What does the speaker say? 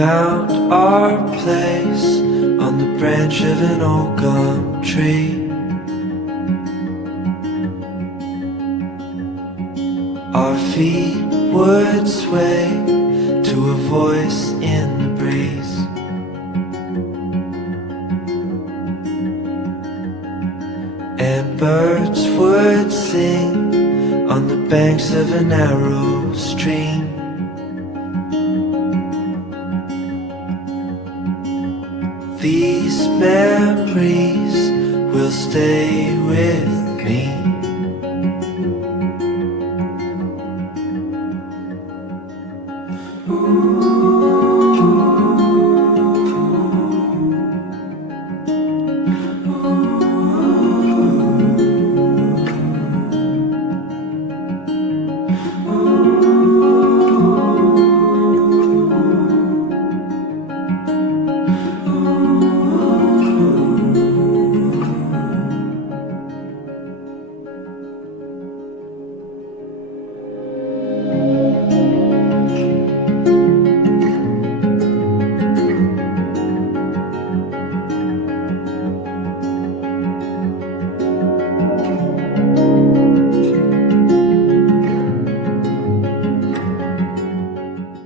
found our place on the branch of an old gum tree. Our feet would sway to a voice in the breeze. And birds would sing on the banks of a narrow stream. These memories will stay with